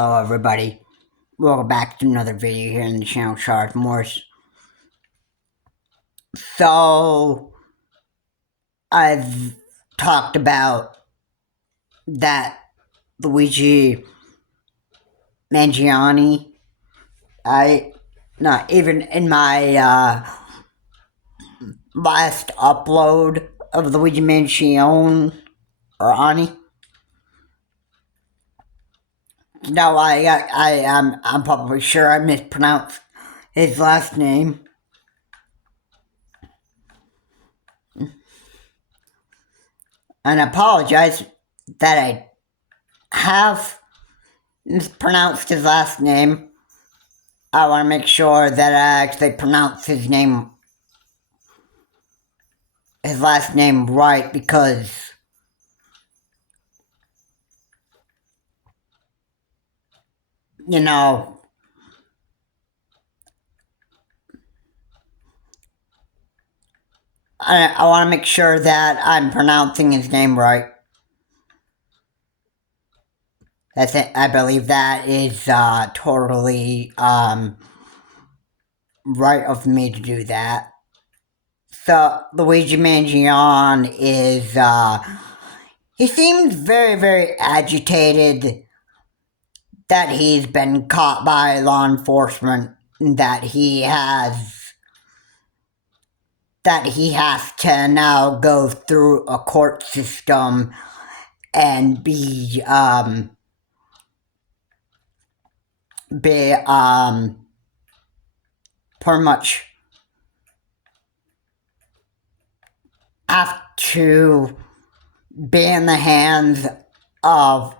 Hello everybody, welcome back to another video here in the channel Charles Morse. So, I've talked about that Luigi Mangione. Not even in my last upload of Luigi Mangione, or Ani. No, I'm probably sure I mispronounced his last name. And I apologize that I have mispronounced his last name. I want to make sure that I actually pronounce his last name right, because you know, I want to make sure that I'm pronouncing his name right. That's it. I believe that is totally right of me to do that. So Luigi Mangione is he seems very, very agitated that he's been caught by law enforcement, that he has to now go through a court system and be pretty much have to be in the hands of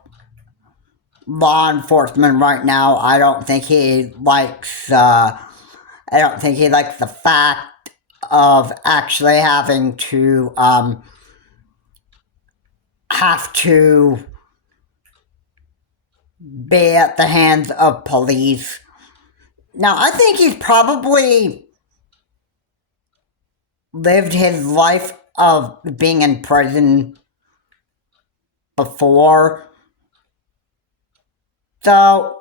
law enforcement right now. I don't think he likes the fact of actually having to be at the hands of police. Now, I think he's probably lived his life of being in prison before. So,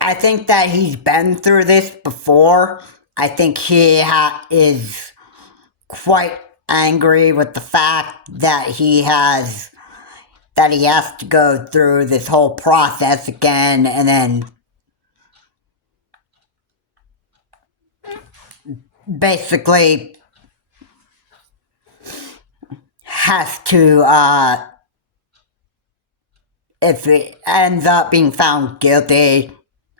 I think that he's been through this before. I think he is quite angry with the fact that he has to go through this whole process again, and then basically has to, if it ends up being found guilty,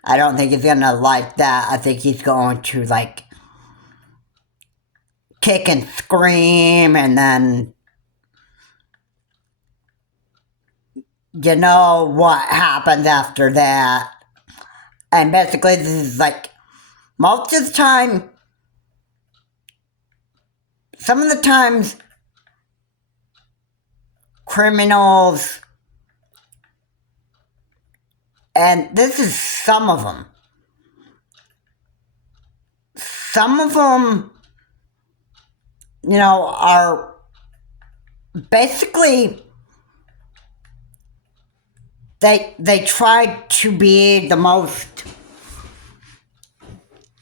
I don't think he's gonna like that. I think he's going to, like, kick and scream, and then you know what happens after that. And basically, this is like, most of the time, some of the times, criminals, and this is some of them, you know, are basically, they try to be the most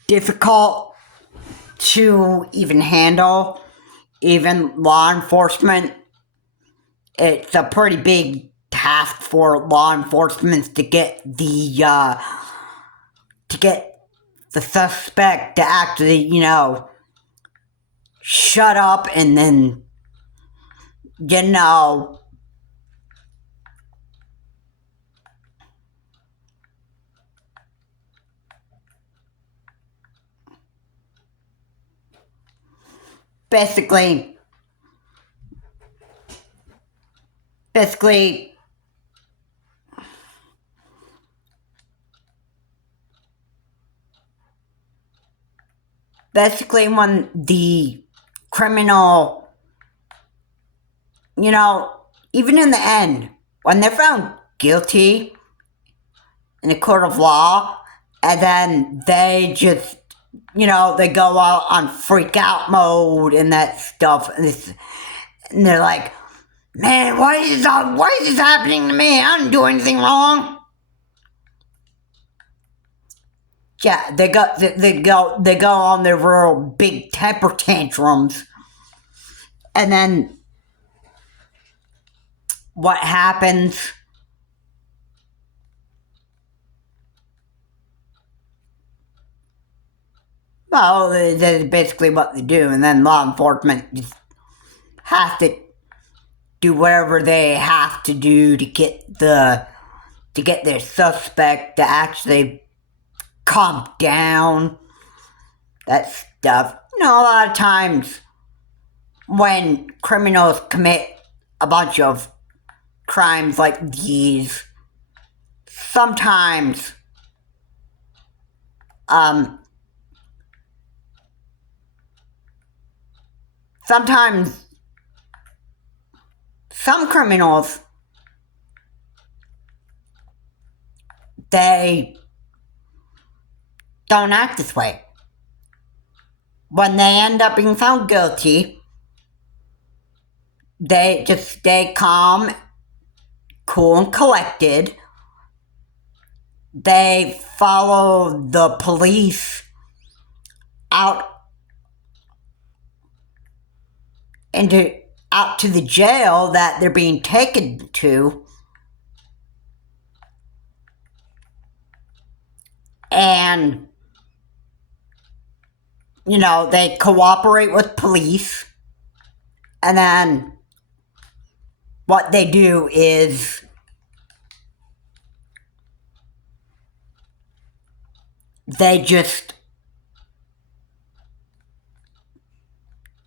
difficult to even handle. Even law enforcement, it's a pretty big task for law enforcement to get the suspect to actually, you know, shut up, and then, you know, basically, when the criminal, you know, even in the end, when they're found guilty in a court of law, and then they just they go out on freak out mode and that stuff, and they're like, man, why is this happening to me? I didn't do anything wrong. Yeah, they go on their real big temper tantrums, and then what happens? Well, that's basically what they do, and then law enforcement just has to do whatever they have to do to get their suspect to actually calm down. That stuff. A lot of times when criminals commit a bunch of crimes like these, sometimes some criminals, they don't act this way. When they end up being found guilty, they just stay calm, cool, and collected. They follow the police out to the jail that they're being taken to, and they cooperate with police, and then what they do is they just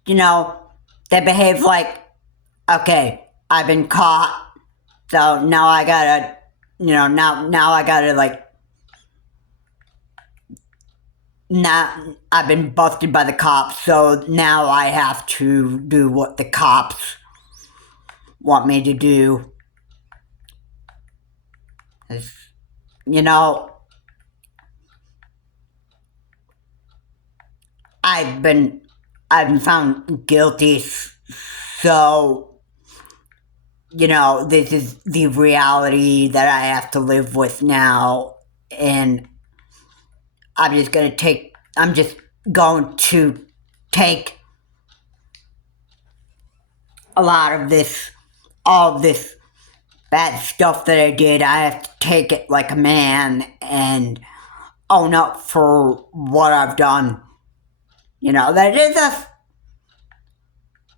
they behave like, okay, I've been caught, so now I gotta now I gotta I've been busted by the cops, so now I have to do what the cops want me to do. I've been found guilty, so this is the reality that I have to live with now, and I'm just going to take all of this bad stuff that I did. I have to take it like a man and own up for what I've done. That is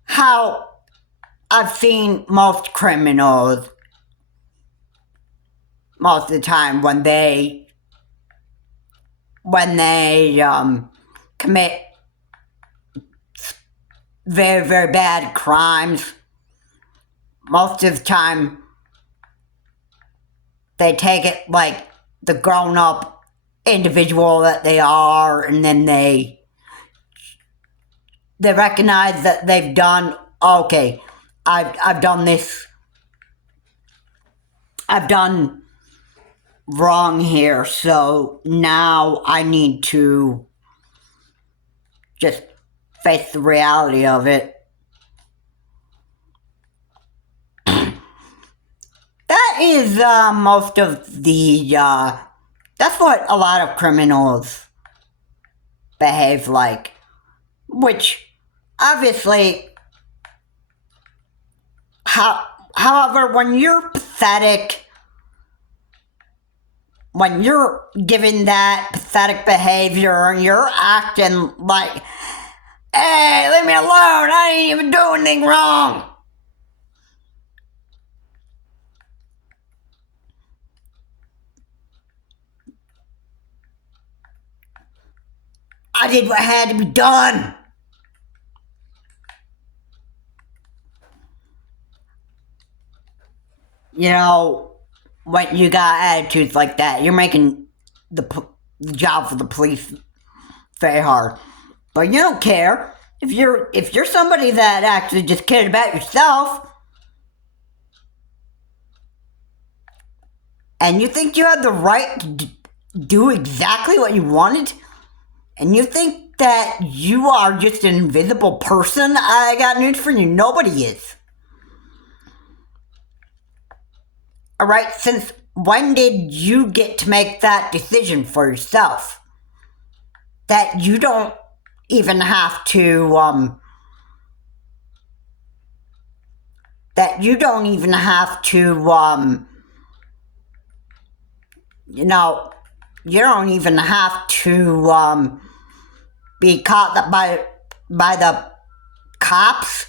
how I've seen most criminals most of the time when they commit very, very bad crimes. Most of the time, they take it like the grown-up individual that they are, and then they recognize that they've done, okay, I've done this, I've done wrong here, so now I need to just face the reality of it. That is most of the, that's what a lot of criminals behave like, which obviously, however, when you're pathetic, when you're giving that pathetic behavior and you're acting like, hey, leave me alone, I didn't even do anything wrong. I did what had to be done. When you got attitudes like that, you're making the job for the police very hard. But you don't care. If you're somebody that actually just cared about yourself, and you think you had the right to do exactly what you wanted, and you think that you are just an invisible person, I got news for you. Nobody is. Alright, since when did you get to make that decision for yourself? That you don't even have to, that you don't even have to, you know, you don't even have to, be caught by the cops.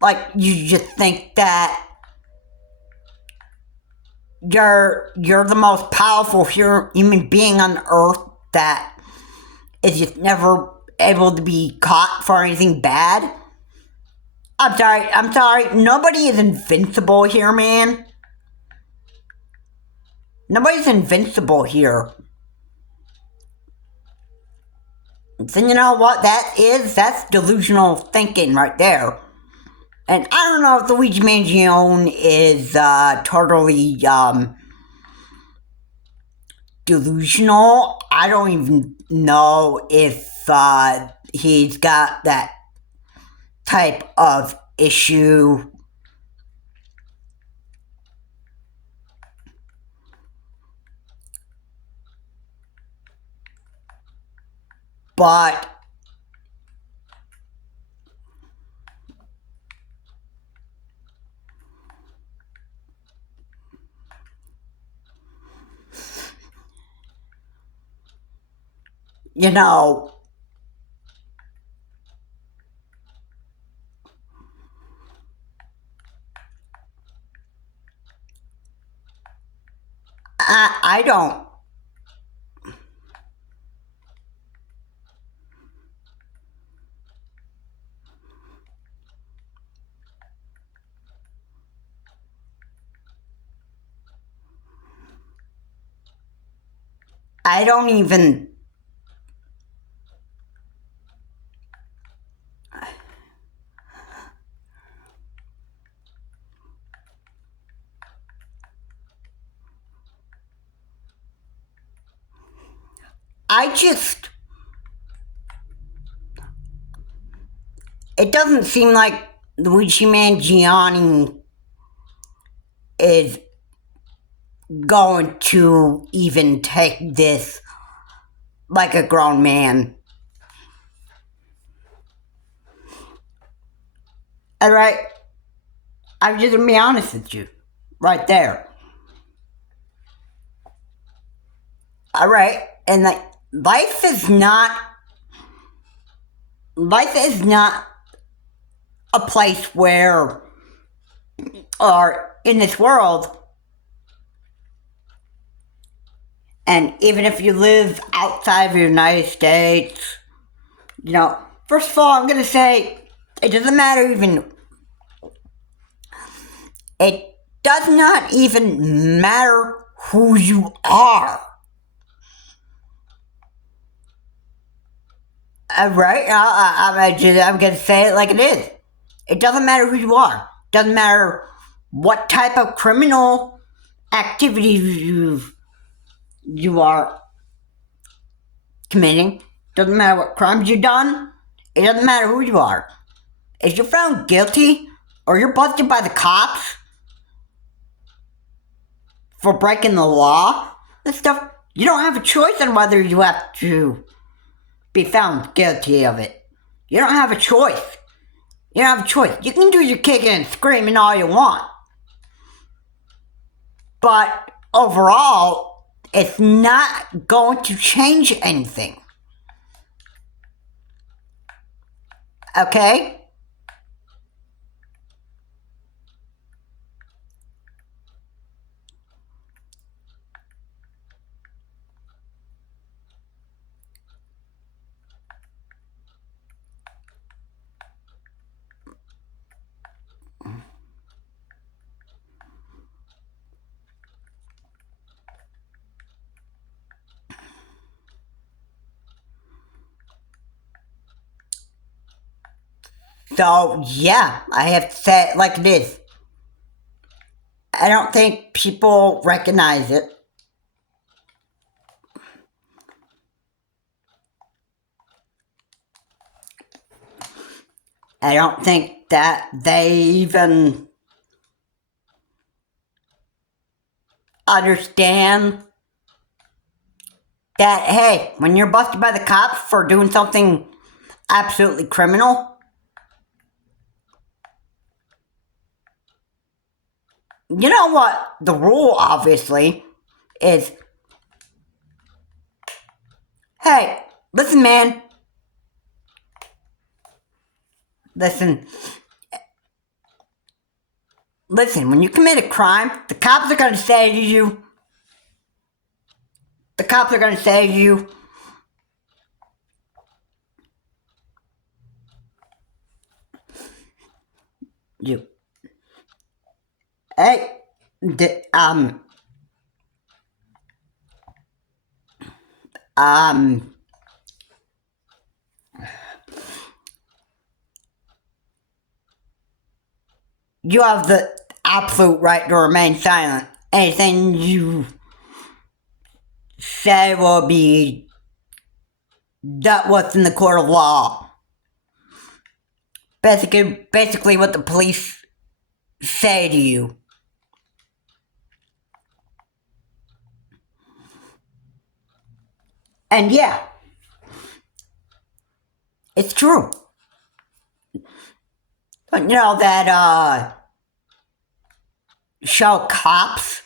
Like, you just think that you're the most powerful human being on earth that is just never able to be caught for anything bad. I'm sorry, nobody is invincible here, man. Nobody's invincible here. So you know what that's delusional thinking right there. And I don't know if Luigi Mangione is, totally, delusional. I don't even know if, he's got that type of issue. But you know, I don't. I don't even. I just. It doesn't seem like Luigi Mangione is going to even take this like a grown man. Alright? I'm just gonna be honest with you. Right there. Alright? And like, life is not a place where, or in this world, and even if you live outside of the United States, you know, first of all, I'm gonna say, it doesn't matter even, it does not even matter who you are. Right? I'm gonna say it like it is. It doesn't matter who you are. Doesn't matter what type of criminal activity you are committing. Doesn't matter what crimes you've done. It doesn't matter who you are. If you're found guilty or you're busted by the cops for breaking the law and stuff, you don't have a choice on whether you have to be found guilty of it. You don't have a choice. You don't have a choice. You can do your kicking and screaming all you want. But overall, it's not going to change anything. Okay? So, yeah, I have to say it like it is. I don't think people recognize it. I don't think that they even understand that, hey, when you're busted by the cops for doing something absolutely criminal, you know what the rule obviously is? Hey, listen, man. Listen, when you commit a crime, the cops are gonna say to you, you, hey, d- um, um, you have the absolute right to remain silent. Anything you say will be dealt with in the court of law. Basically what the police say to you. And yeah, it's true. But you know that show Cops?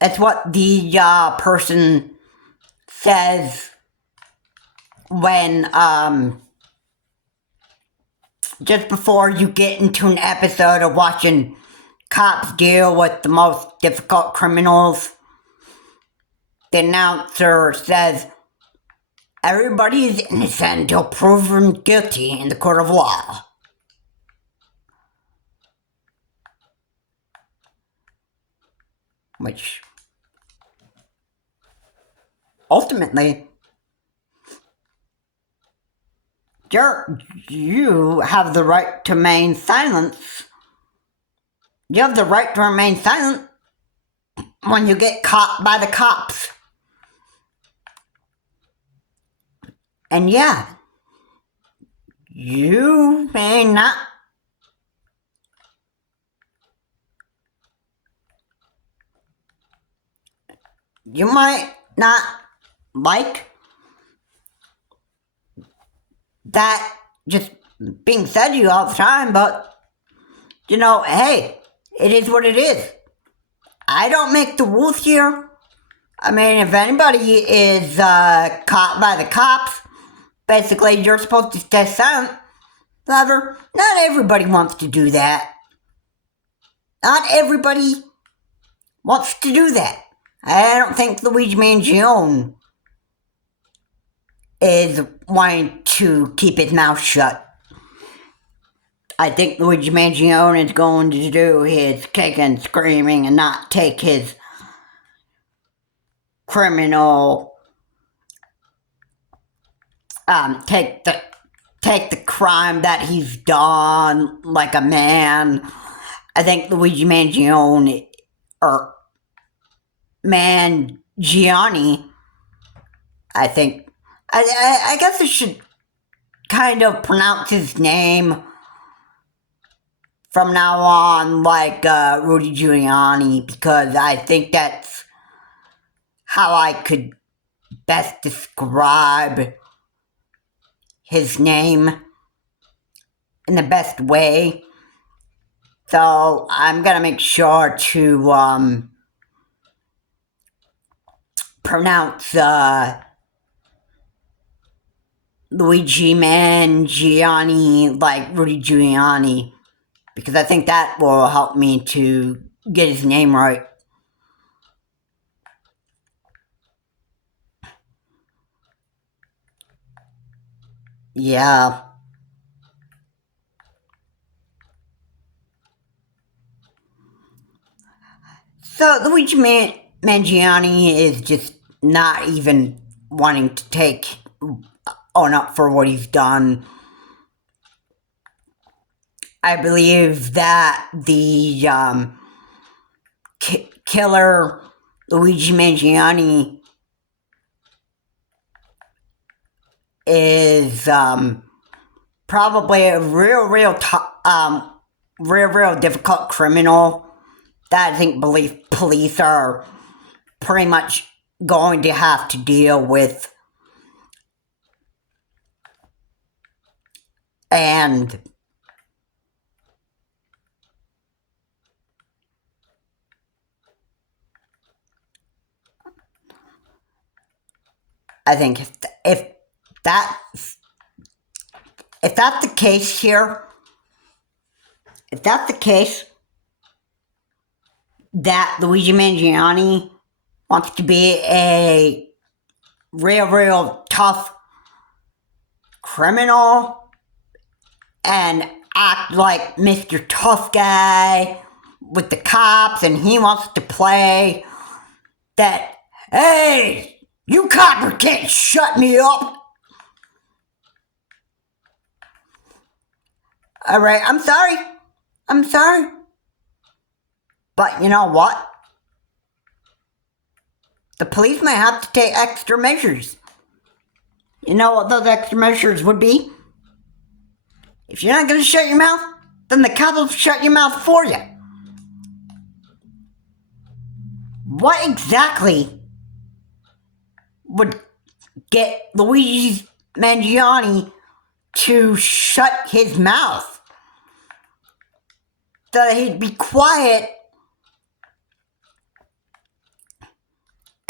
That's what the person says when just before you get into an episode of watching cops deal with the most difficult criminals. The announcer says, everybody is innocent until proven guilty in the court of law. Which, ultimately, you have the right to remain silent. You have the right to remain silent when you get caught by the cops. And yeah, you may not you might not like that just being said to you all the time, but you know, hey, it is what it is. I don't make the rules here. I mean, if anybody is caught by the cops, basically you're supposed to stay silent. However, not everybody wants to do that. Not everybody wants to do that. I don't think Luigi Mangione is wanting to keep his mouth shut. I think Luigi Mangione is going to do his kicking, screaming, and not take his criminal, take the crime that he's done like a man. I think Luigi Mangione, or Mangione, I guess I should kind of pronounce his name from now on like Rudy Giuliani, because I think that's how I could best describe his name in the best way. So I'm gonna make sure to pronounce Luigi Mangione like Rudy Giuliani, because I think that will help me to get his name right. Yeah. So Luigi Mangione is just not even wanting to own up for what he's done. I believe that the killer Luigi Mangione is probably a real difficult criminal that I think police are pretty much going to have to deal with. And I think that if that's the case here, if that's the case, that Luigi Mangione wants to be a real tough criminal and act like Mr. Tough Guy with the cops, and he wants to play that, hey, you copper can't shut me up. Alright, I'm sorry. But you know what? The police might have to take extra measures. You know what those extra measures would be? If you're not going to shut your mouth, then the cops will shut your mouth for you. What exactly would get Luigi Mangione to shut his mouth? That he'd be quiet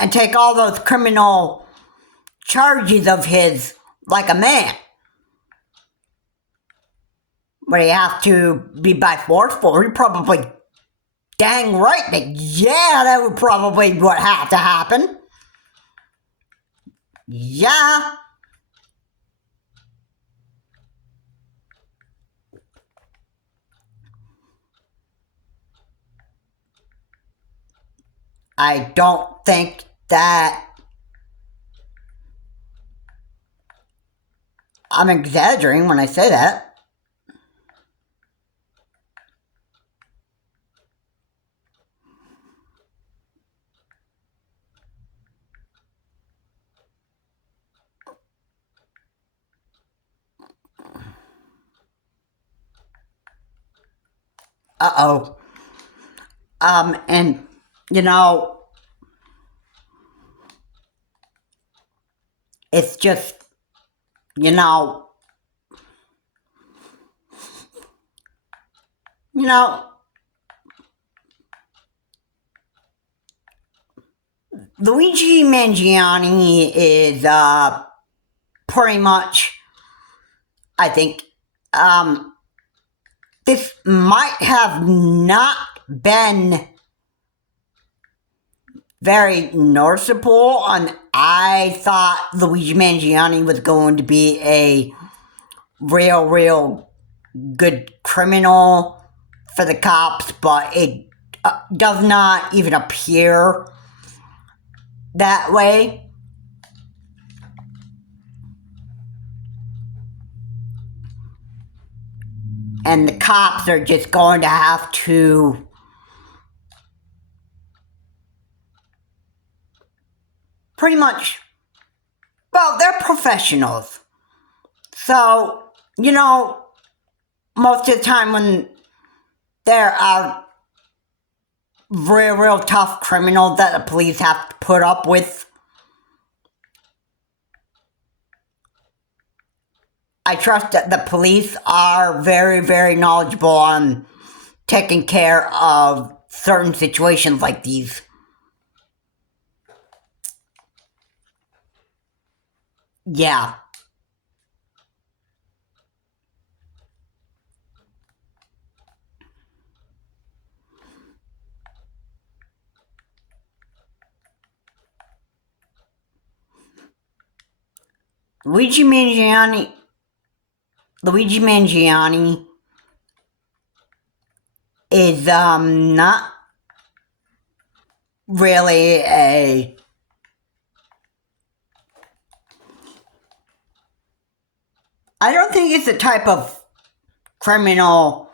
and take all those criminal charges of his like a man. Would he have to be by force for it? Probably dang right that, yeah, that would probably what have to happen. Yeah. I don't think that I'm exaggerating when I say that. Uh-oh. And, you know, it's just, you know, Luigi Mangione is, pretty much, I think, this might have not been very noticeable, and I thought Luigi Mangione was going to be a real good criminal for the cops, but it does not even appear that way. And the cops are just going to have to pretty much, well, they're professionals. So, you know, most of the time when there are real tough criminals that the police have to put up with, I trust that the police are very knowledgeable on taking care of certain situations like these. Yeah. Luigi Mangione is not really a I don't think it's the type of criminal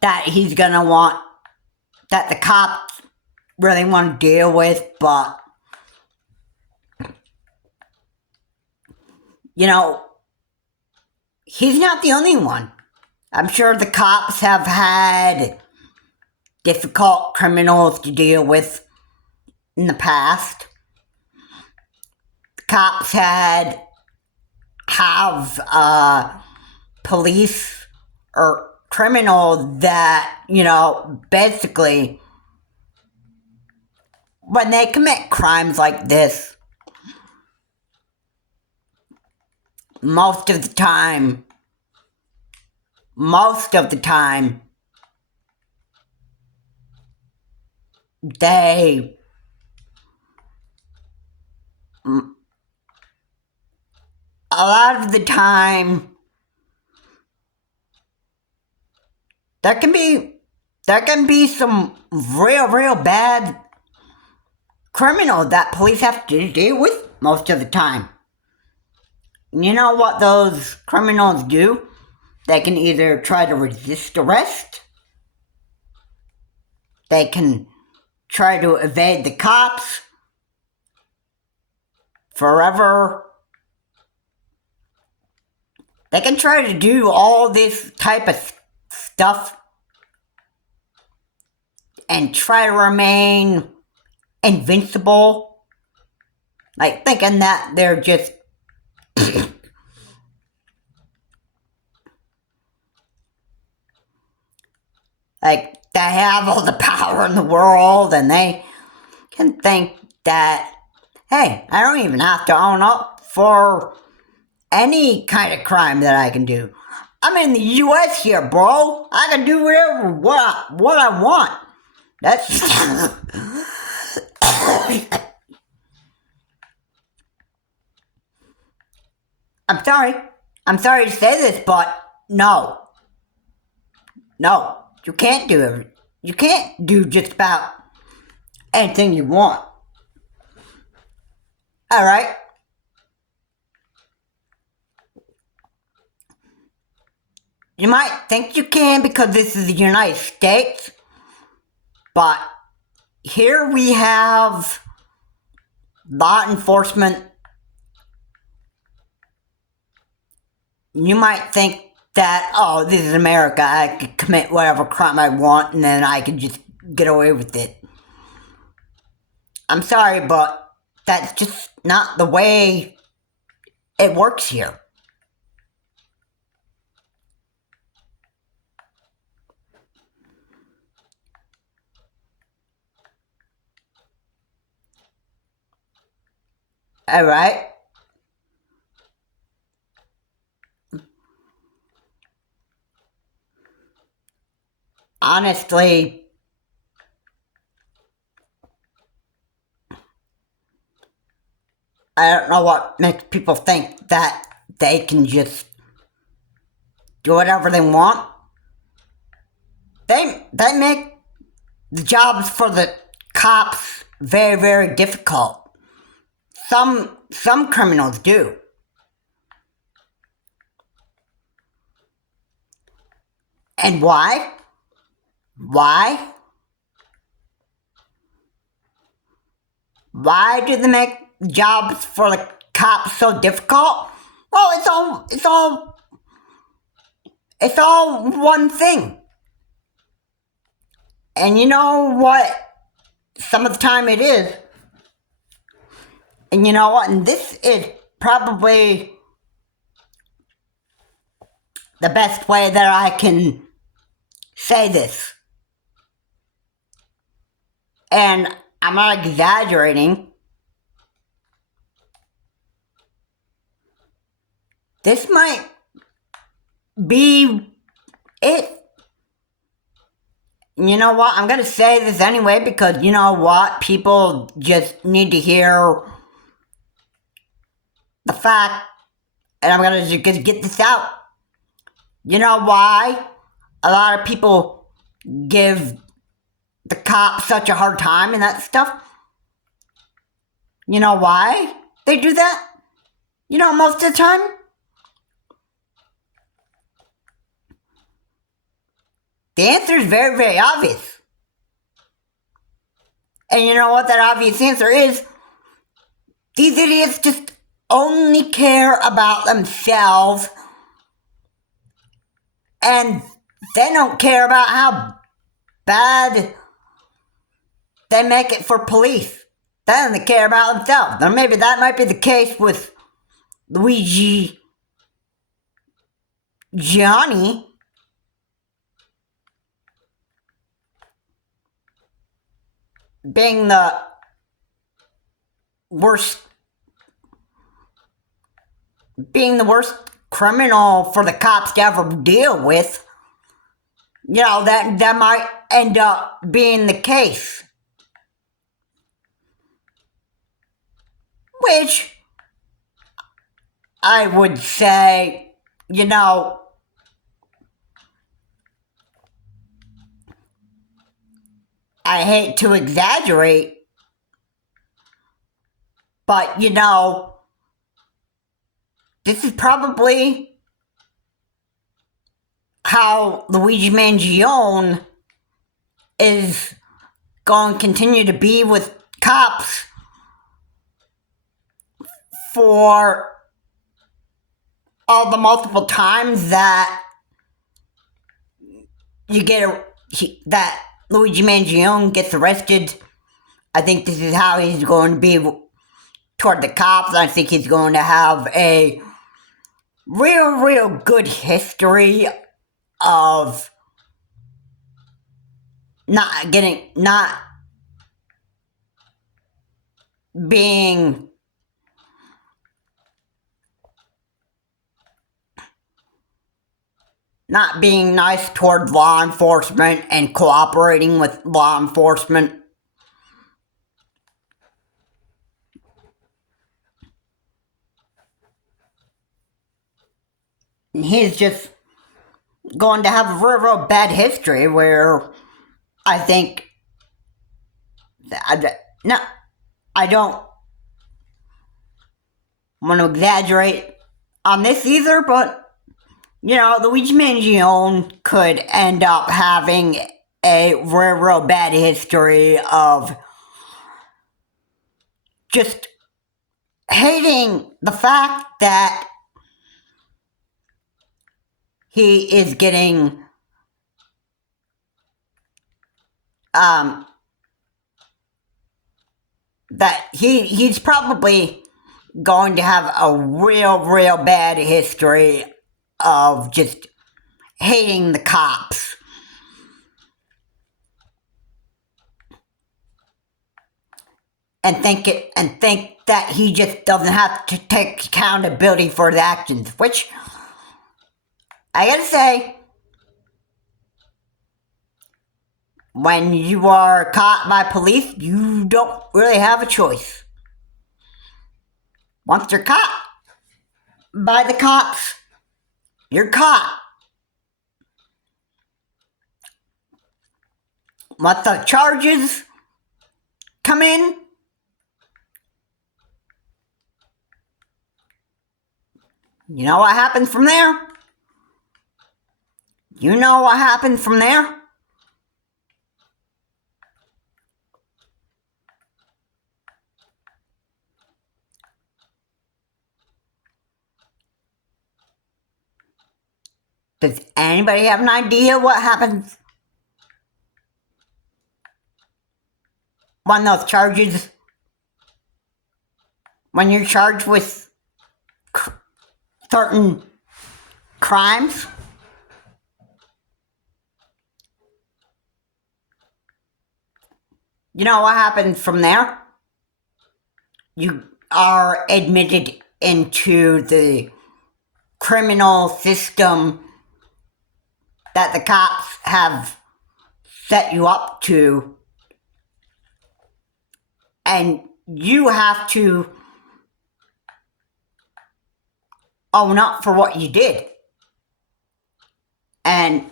that he's gonna want, that the cops really want to deal with, but you know, he's not the only one. I'm sure the cops have had difficult criminals to deal with in the past. The cops have police or criminals that, basically, when they commit crimes like this, most of the time, they, a lot of the time, there can be some real bad criminals that police have to deal with most of the time. You know what those criminals do? They can either try to resist arrest, they can try to evade the cops forever. They can try to do all this type of stuff and try to remain invincible, like thinking that they're just like they have all the power in the world, and they can think that, hey, I don't even have to own up for any kind of crime that I can do. I'm in the US here, bro. I can do whatever what I want. That's I'm sorry to say this, but no, you can't do it. You can't do just about anything you want. All right. You might think you can because this is the United States, but here we have law enforcement. You might think that, oh, this is America, I could commit whatever crime I want and then I could just get away with it. I'm sorry, but that's just not the way it works here. All right. Honestly, I don't know what makes people think that they can just do whatever they want. They make the jobs for the cops very difficult. Some criminals do. And why? Why? Why do they make jobs for the cops so difficult? Well, it's all one thing. And you know what? Some of the time it is. And you know what? And this is probably the best way that I can say this. And I'm not exaggerating. This might be it. You know what? I'm going to say this anyway because you know what? People just need to hear the fact, and I'm going to just get this out. You know why a lot of people give the cops such a hard time and that stuff? You know why they do that? You know, most of the time? The answer is very obvious. And you know what that obvious answer is? These idiots just only care about themselves, and they don't care about how bad they make it for police. They don't care about themselves. Now maybe that might be the case with Luigi Gianni. Being the worst criminal for the cops to ever deal with. That might end up being the case. Which I would say, I hate to exaggerate, but this is probably how Luigi Mangione is going to continue to be with cops for all the multiple times that that Luigi Mangione gets arrested. I think this is how he's going to be toward the cops. I think he's going to have a real good history of not being nice toward law enforcement and cooperating with law enforcement. And he's just going to have a real bad history where I think I don't want to exaggerate on this either, but Luigi Mangione could end up having a real bad history of just hating the fact that he is getting that he's probably going to have a real bad history of just hating the cops. And think that he just doesn't have to take accountability for his actions, which I gotta say, when you are caught by police, you don't really have a choice. Once you're caught by the cops, you're caught. Once the charges come in, you know what happens from there? You know what happens from there? Does anybody have an idea what happens when those charges, when you're charged with certain crimes? You know what happens from there? You are admitted into the criminal system that the cops have set you up to, and you have to own up for what you did. And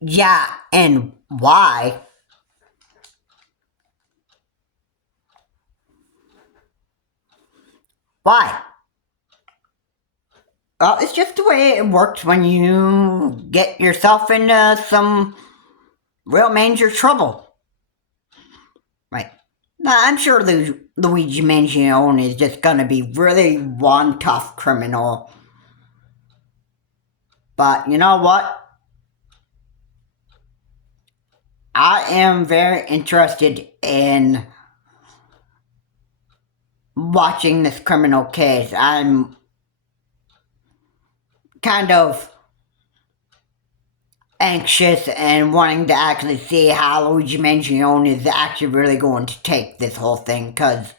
yeah, and why? Why? Well, it's just the way it works when you get yourself into some real major trouble. Right. Now, I'm sure Luigi Mangione is just gonna be really one tough criminal. But you know what? I am very interested in watching this criminal case. I'm kind of anxious and wanting to actually see how Luigi Mangione is actually really going to take this whole thing, because,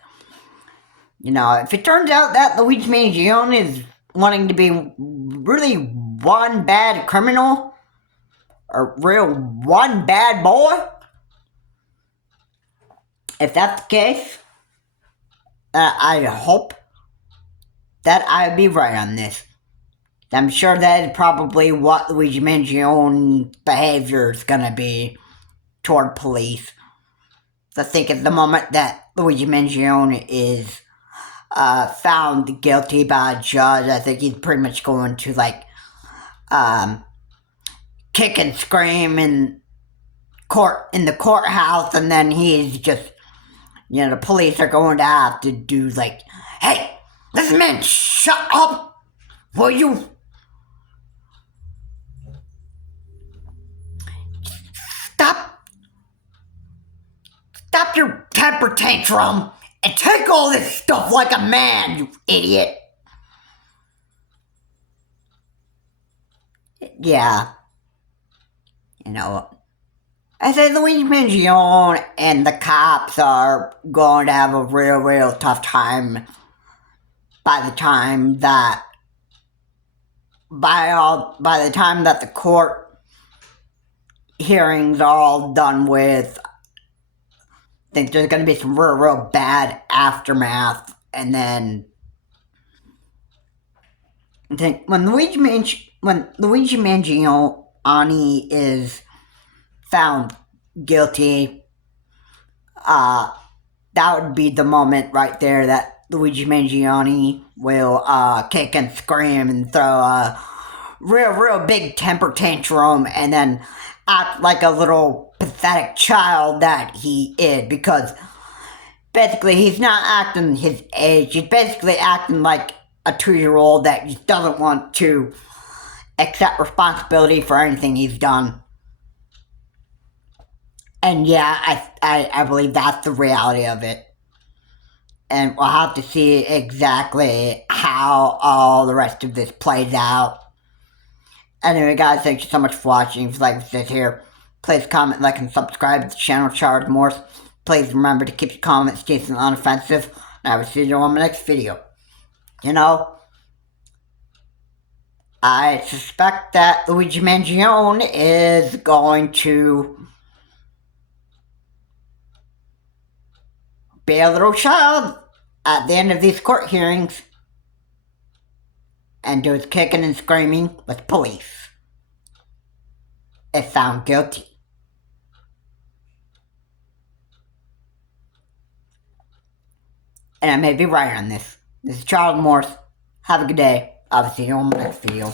you know, if it turns out that Luigi Mangione is wanting to be really one bad criminal, or real one bad boy, if that's the case, I hope that I'd be right on this. I'm sure that is probably what Luigi Mangione's behavior is gonna be toward police. So I think at the moment that Luigi Mangione is found guilty by a judge, I think he's pretty much going to kick and scream in the courthouse, and then he's just, you know, the police are going to have to do hey, listen, man, shut up, will you? Stop your temper tantrum and take all this stuff like a man, you idiot. Yeah. You know, I say Luigi Mangione and the cops are going to have a real tough time by the time that the court hearings are all done with. I think there's going to be some real bad aftermath, and then I think when Luigi Mangione is found guilty, that would be the moment right there that Luigi Mangione will kick and scream and throw a real big temper tantrum, and then act like a little pathetic child that he is, because basically he's not acting his age. He's basically acting like a 2-year-old that just doesn't want to accept responsibility for anything he's done. And yeah, I believe that's the reality of it. And we'll have to see exactly how all the rest of this plays out. Anyway, guys, thank you so much for watching. If you like this here, please comment, like, and subscribe to the channel, Charles Morse. Please remember to keep your comments decent and unoffensive. And I will see you on my next video. You know, I suspect that Luigi Mangione is going to be a little child at the end of these court hearings and do his kicking and screaming with police if found guilty. And I may be right on this. This is Charles Morse. Have a good day. I'll see you on my next video.